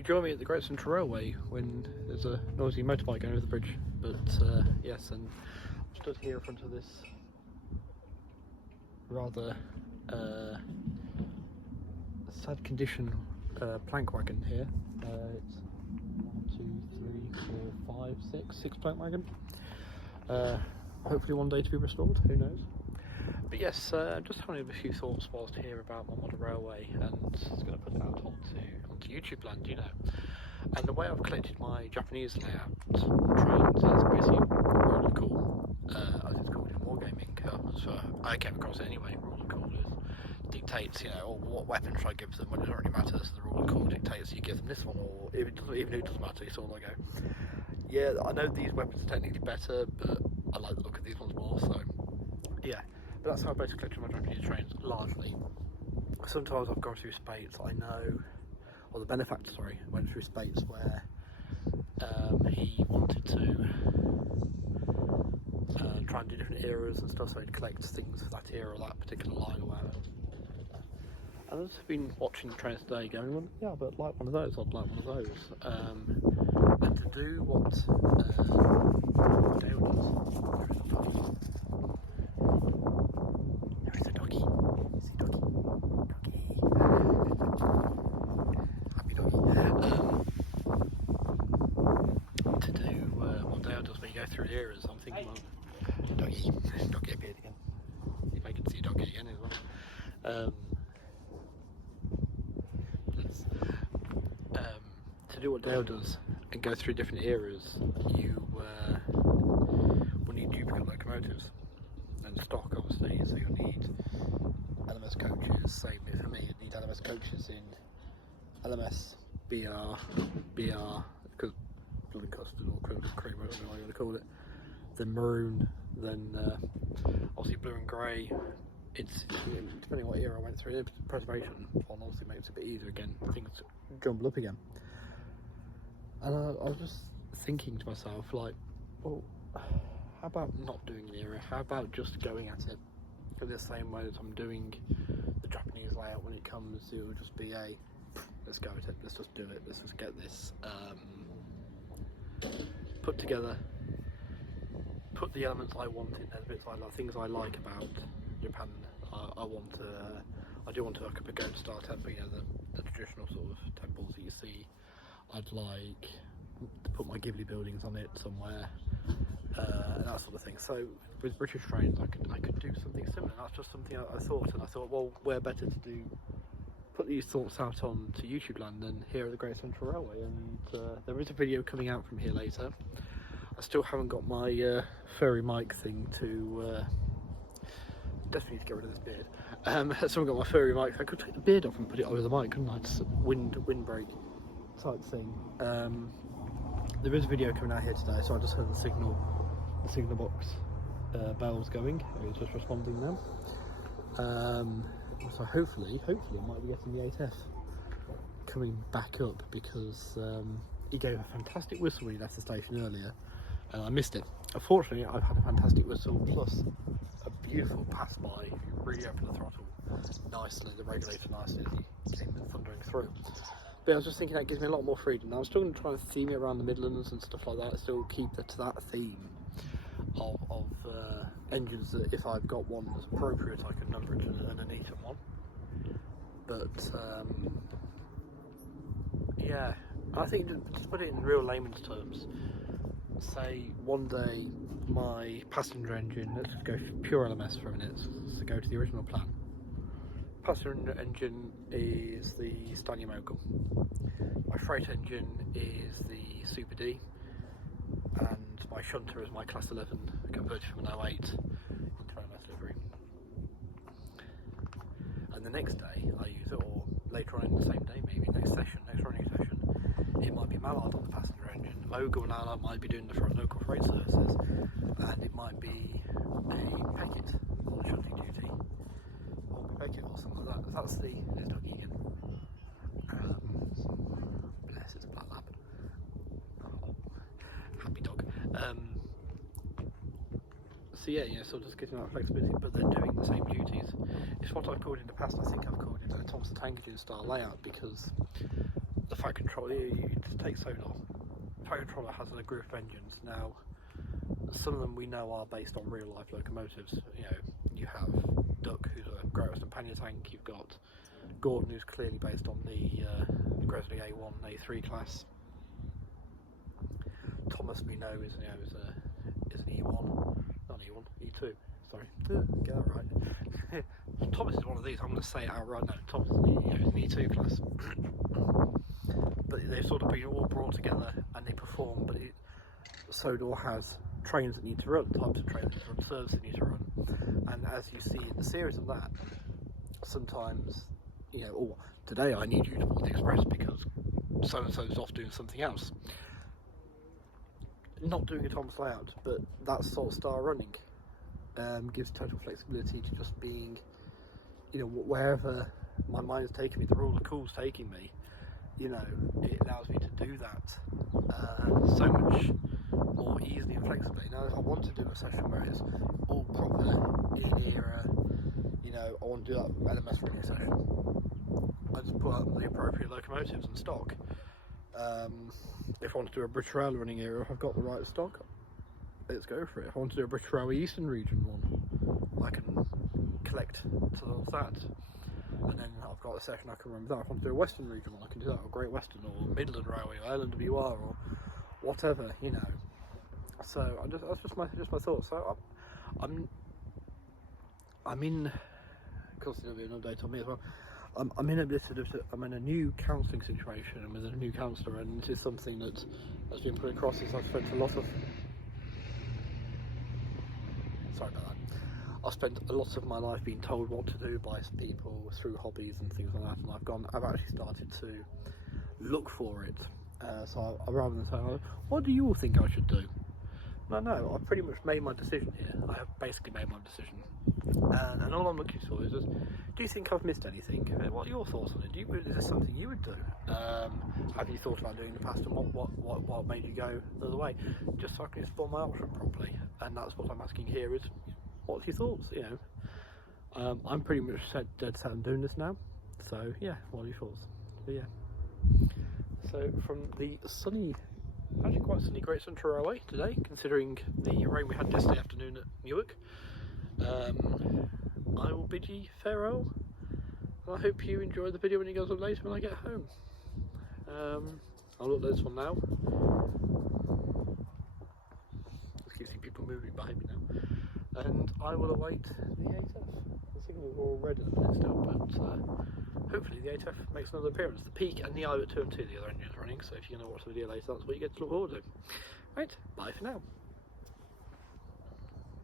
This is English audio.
you join me at the Great Central Railway when there's a noisy motorbike going over the bridge. But yes, and I'm stood here in front of this rather sad condition plank wagon here. It's 1, 2, 3, 4, 5, 6 plank wagon. Hopefully one day to be restored, who knows. But yes, just having a few thoughts whilst here about my model railway, and I was going to put it out onto YouTube land, you know. And the way I've collected my Japanese layout trains is basically really cool. As it's called in wargaming, so I came across it anyway. Rule of cool is dictates, you know, or what weapon should I give them when it already matters. The rule of cool dictates you give them this one, or even if it doesn't matter, it's all I go. Yeah, I know these weapons are technically better, but I like the look of these ones more. So yeah, but that's how I basically collected my Japanese trains largely. Sometimes I've gone through spates I know, or the benefactor, sorry, went through spates where he wanted to try and do different eras and stuff, so he'd collect things for that era or that particular line or whatever. And I've just been watching trains today going, well, yeah, but like one of those, I'd like one of those. And to do what Dale does, there is a doggy. See doggy? Happy doggy. To do what Dale does when you go through eras, I'm thinking, well, doggy appeared again. If I can see doggy again as well. To do what Dale does and go through different eras, you will need duplicate locomotives and stock, obviously. So you'll need LMS coaches. Same for me, you need LMS coaches in LMS, BR, because bloody custard or cream, whatever you want to call it. Then maroon, then obviously blue and grey. It's depending on what era I went through. Preservation one obviously makes it a bit easier again. Things jumble up again. And I was just thinking to myself, like, well, how about not doing an era? How about just going at it in the same way that I'm doing the Japanese layout? When it comes, it will just be let's go at it. Let's just do it. Let's just get this put together. Put the elements I want in there, the bits I like, things I like about Japan. I do want to look up a Golden Star temple, you know, the traditional sort of temples that you see. I'd like to put my Ghibli buildings on it somewhere, that sort of thing. So with British trains, I could do something similar. That's just something I thought, and I thought, well, where better to put these thoughts out on to YouTube land than here at the Great Central Railway. And there is a video coming out from here later. I still haven't got my furry mic thing to. Definitely need to get rid of this beard. I haven't got my furry mic. I could take the beard off and put it over the mic, couldn't I? Just windbreak type thing. There is a video coming out here today, so I just heard the signal box bells going. It's just responding now. So hopefully I might be getting the 8F coming back up, because he gave a fantastic whistle when he left the station earlier, and I missed it. Unfortunately, I've had a fantastic whistle plus a beautiful pass by. Really opened the throttle nicely, the regulator nicely as he came thundering through. But I was just thinking that gives me a lot more freedom. Now I'm still going to try and theme it around the Midlands and stuff like that. Still keep it to that theme of engines that if I've got one that's appropriate, I can number it to an Eton one. But yeah, I think just put it in real layman's terms. Say one day my passenger engine, let's go pure LMS for a minute, so go to the original plan. Passenger engine is the Stanley Mogul. My freight engine is the Super D, and my shunter is my Class 11 converted from an 08 into LMS livery. And the next day I use it, or later on in the same day, maybe next running session, it might be Mallard on the passenger engine. Mogul and Mallard might be doing the local freight services, and it might be a Packet on the shunting duty. Packet or something like that. That's there's doggy again. Bless, it's a black lab. Oh, happy dog. So yeah, so just getting that flexibility, but they're doing the same duties. It's what I've called in the past. I think I've called it a Thompson Tank Engine style layout, because the Fat Controller, you just take Sodor. Fat Controller has a group of engines. Now, some of them we know are based on real life locomotives. You know, you have Duck, who's a Great Western Pannier tank. You've got Gordon, who's clearly based on the Gresley A1 and A3 class. Thomas, we know, is an E1, not E1, E2. Sorry, get that right. Thomas is one of these. I'm going to say it outright now. Thomas is an E2 class, but they've sort of been all brought together and they perform. But Sodor has trains that need to run, types of trains that need to run, serves that need to run, and as you see in the series of that, sometimes, you know, oh, today I need you to board the express because so and so's off doing something else. Not doing a Thomas layout, but that sort of style running gives total flexibility to just being, you know, wherever my mind's taking me, the roller cool's taking me, you know, it allows me to do that so much more easily and flexibly. Now, if I want to do a session where it's all proper, in era, you know, I want to do that LMS running session, I just put up the appropriate locomotives and stock. If I want to do a British Rail running era, if I've got the right stock, let's go for it. If I want to do a British Rail Eastern Region one, I can collect to that. And then I've got a session I can run with that. If I want to do a Western Region one, I can do that, or Great Western, or Midland Railway, or LNWR, or whatever, you know. So that's just my thoughts. So I'm in. Of course, there'll be an update on me as well. I'm in a new counselling situation and with a new counsellor, and this is something that has been put across as I've spent a lot of. Sorry about that. I've spent a lot of my life being told what to do by people through hobbies and things like that, and I've actually started to look for it. So rather than say, what do you all think I should do? No, I've pretty much made my decision here. I have basically made my decision. And all I'm looking for is, do you think I've missed anything? What are your thoughts on it? Is this something you would do? Have you thought about doing in the past, and what made you go the other way? Just so I can explore my option properly. And that's what I'm asking here is, what's your thoughts? You know, I'm pretty much dead set on doing this now. So yeah, what are your thoughts? But yeah. So from the sunny, actually quite sunny Great Central Railway today, considering the rain we had yesterday afternoon at Newark, I will bid you farewell. I hope you enjoy the video when it goes up later when I get home. I'll upload this one now. Just keep seeing people moving behind me now. And I will await the 8F. The signals are all red at the minute still, but hopefully the 8F makes another appearance. The Peak and the Iowa 2 and 2, the other engines running, so if you're going to watch the video later, that's what you get to look forward to. Right, bye for now.